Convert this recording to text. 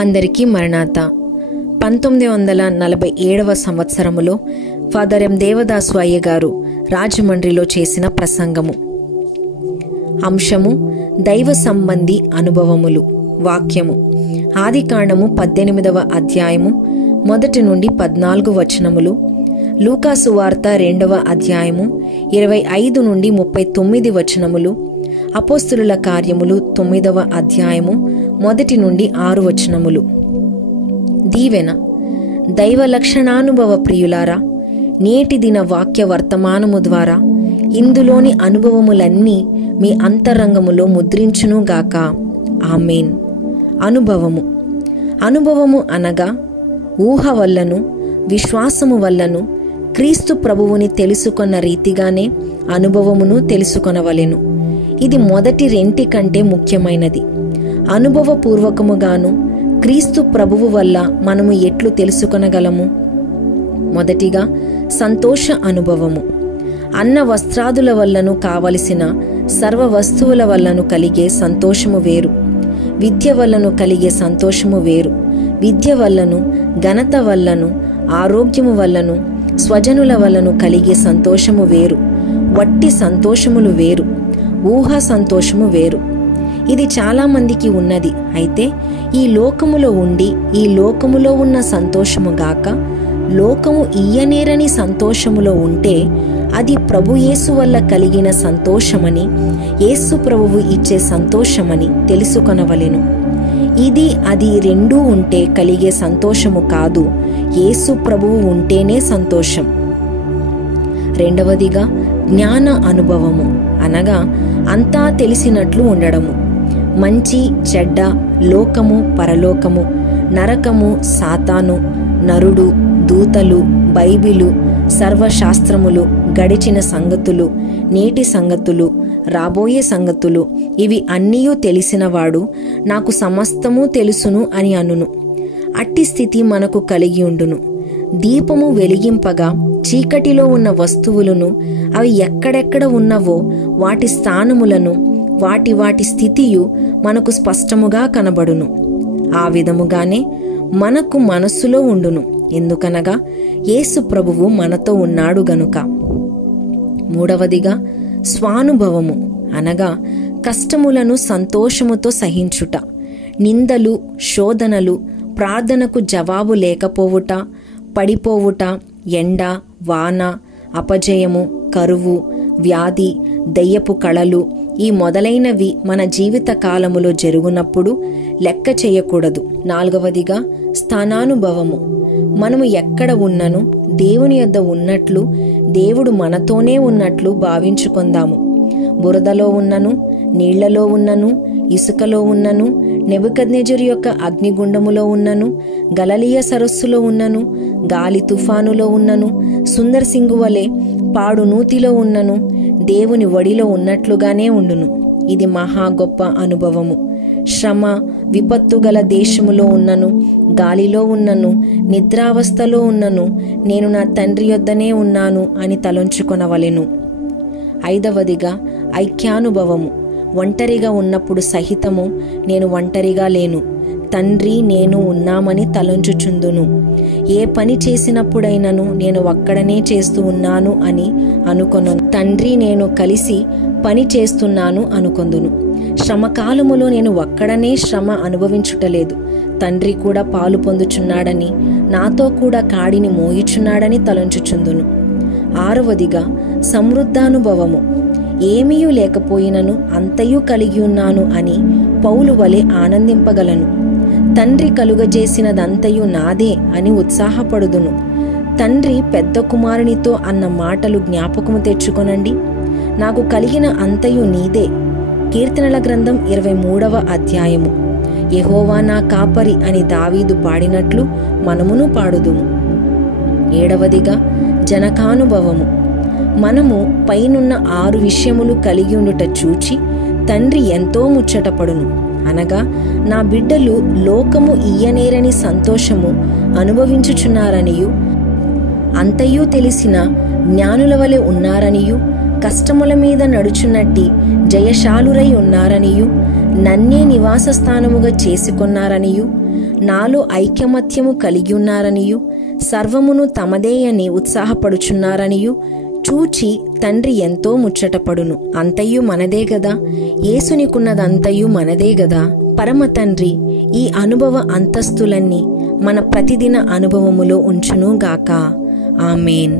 అందరికీ మరణాత. 1947వ సంవత్సరములో ఫాదర్ ఎం దేవదాసు అయ్య గారు రాజమండ్రిలో చేసిన ప్రసంగము. అంశము దైవ సంబంధి అనుభవములు. వాక్యము ఆదికాండము 18వ అధ్యాయము 1 నుండి 14 వచనములు, లూకాసు వార్త 2వ అధ్యాయము 25 నుండి 39 వచనములు, అపోస్తులుల కార్యములు 9వ అధ్యాయము 1 నుండి 6 వచనములు. దీవెన. దైవ లక్షణానుభవ ప్రియులారా, నేటి దిన వాక్య వర్తమానము ద్వారా ఇందులోని అనుభవములన్నీ మీ అంతరంగములో ముద్రించునుగాక. ఆమేన్. అనుభవము అనగా ఊహ వల్లను విశ్వాసము వల్లను క్రీస్తు ప్రభువుని తెలుసుకొన్న రీతిగానే అనుభవమును తెలుసుకొనవలెను. ఇది మొదటి రెంటి కంటే ముఖ్యమైనది. అనుభవపూర్వకముగాను క్రీస్తు ప్రభువు వల్ల మనము ఎట్లు తెలుసుకొనగలము? మొదటిగా సంతోష అనుభవము. అన్న వస్త్రాదుల వల్లను కావలసిన సర్వ వస్తువుల వల్లను కలిగే సంతోషము వేరు. విద్య వల్లను కలిగే సంతోషము వేరు. విద్య వల్లను, ఘనత వల్లను, ఆరోగ్యము వల్లను, స్వజనుల వల్లను కలిగే సంతోషము వేరు. వట్టి సంతోషములు వేరు. ఊహా సంతోషము వేరు. ఇది చాలా మందికి ఉన్నది. అయితే ఈ లోకములో ఉండి ఈ లోకములో ఉన్న సంతోషము గాక లోకము ఇయ్యనేరని సంతోషములో ఉంటే అది ప్రభు యేసు వల్ల కలిగిన సంతోషమని, యేసు ప్రభువు ఇచ్చే సంతోషమని తెలుసుకొనవలెను. ఇది అది రెండూ ఉంటే కలిగే సంతోషము కాదు, యేసు ప్రభువు ఉంటేనే సంతోషం. రెండవదిగా జ్ఞాన అనుభవము అనగా అంతా తెలిసినట్లు ఉండడము. మంచి చెడ్డ, లోకము పరలోకము, నరకము సాతాను, నరుడు, దూతలు, బైబిలు, సర్వశాస్త్రములు, గడిచిన సంగతులు, నేటి సంగతులు, రాబోయే సంగతులు, ఇవి అన్నీయూ తెలిసినవాడు నాకు సమస్తము తెలుసును అని అనును. అట్టి స్థితి మనకు కలిగి ఉండును. దీపము వెలిగింపగా చీకటిలో ఉన్న వస్తువులను, అవి ఎక్కడెక్కడ ఉన్నవో వాటి స్థానములను, వాటి స్థితియు మనకు స్పష్టముగా కనబడును. ఆ విధముగానే మనకు మనస్సులో ఉండును. ఎందుకనగా యేసు ప్రభువు మనతో ఉన్నాడు గనుక. మూడవదిగా స్వానుభవము అనగా కష్టములను సంతోషముతో సహించుట. నిందలు, శోధనలు, ప్రార్థనకు జవాబు లేకపోవుట, పడిపోవుట, ఎండ, వాన, అపజయము, కరువు, వ్యాధి, దయ్యపు కళలు, ఈ మొదలైనవి మన జీవిత కాలములో జరుగునప్పుడు లెక్క చేయకూడదు. నాలుగవదిగా స్థానానుభవము. మనము ఎక్కడ ఉన్నను దేవుని యొద్ద ఉన్నట్లు, దేవుడు మనతోనే ఉన్నట్లు భావించుకొందాము. బురదలో ఉన్నను, నీళ్లలో ఉన్నను, ఇసుకలో ఉన్నను, నెబుకద్నెజరు యొక్క అగ్నిగుండములో ఉన్నను, గలిలయ సరస్సులో ఉన్నను, గాలి తుఫానులో ఉన్నను, సుందర్ సింగు వలె పాడు నూతిలో ఉన్నను, దేవుని వడిలో ఉన్నట్లుగానే ఉండును. ఇది మహా గొప్ప అనుభవము. శ్రమ, విపత్తు గల దేశములో ఉన్నను, గాలిలో ఉన్నను, నిద్రావస్థలో ఉన్నను, నేను నా తండ్రి యొద్దనే ఉన్నాను అని తలంచుకొనవలెను. ఐదవదిగా ఐక్యానుభవము. ఒంటరిగా ఉన్నప్పుడు సహితము నేను ఒంటరిగా లేను, తండ్రి నేను ఉన్నామని తలంచుచుందును. ఏ పని చేసినప్పుడైనను నేను ఒక్కడనే చేస్తూ ఉన్నాను అని అనుకొనను. తండ్రి నేను కలిసి పని చేస్తున్నాను అనుకొందును. శ్రమకాలములో నేను ఒక్కడనే శ్రమ అనుభవించుటలేదు, తండ్రి కూడా పాలు పొందుచున్నాడని, నాతో కూడా కాడిని మోయుచున్నాడని తలంచుచుందును. ఆరవదిగా సమృద్ధానుభవము. ఏమీయూ లేకపోయినను అంతయు కలిగి ఉన్నాను అని పౌలు వలె ఆనందింపగలను. తండ్రి కలుగజేసినదంతయు నాదే అని ఉత్సాహపడుదును. తండ్రి పెద్ద కుమారునితో అన్న మాటలు జ్ఞాపకము తెచ్చుకొనండి. నాకు కలిగిన అంతయు నీదే. కీర్తనల గ్రంథం 23వ అధ్యాయము. యెహోవా నా కాపరి అని దావీదు పాడినట్లు మనమును పాడుదుము. ఏడవదిగా జనకానుభవము. మనము పైనున్న 6 విషయములు కలిగి ఉండుట చూచి తండ్రి ఎంతో ముచ్చటపడును. అనగా నా బిడ్డలు లోకము ఇయ్యనేరని సంతోషము అనుభవించుచున్నారనియు, అంతయు తెలిసిన జ్ఞానుల వలె ఉన్నారనియు, కష్టముల మీద నడుచున్నట్టి జయశాలురై ఉన్నారనియు, నన్నే నివాస స్థానముగా చేసుకొన్నారనియు, నాలో ఐకమత్యము కలిగి ఉన్నారనియు సర్వమును తమదేయని ఉత్సాహపడుచున్నారనియు చూచి తండ్రి ఎంతో ముచ్చటపడును. అంతయు మనదే గదా, యేసునికున్నదంతయు మనదే గదా. పరమ తండ్రి ఈ అనుభవ అంతస్తులన్నీ మన ప్రతిదిన అనుభవములో ఉంచునుగాక. ఆమేన్.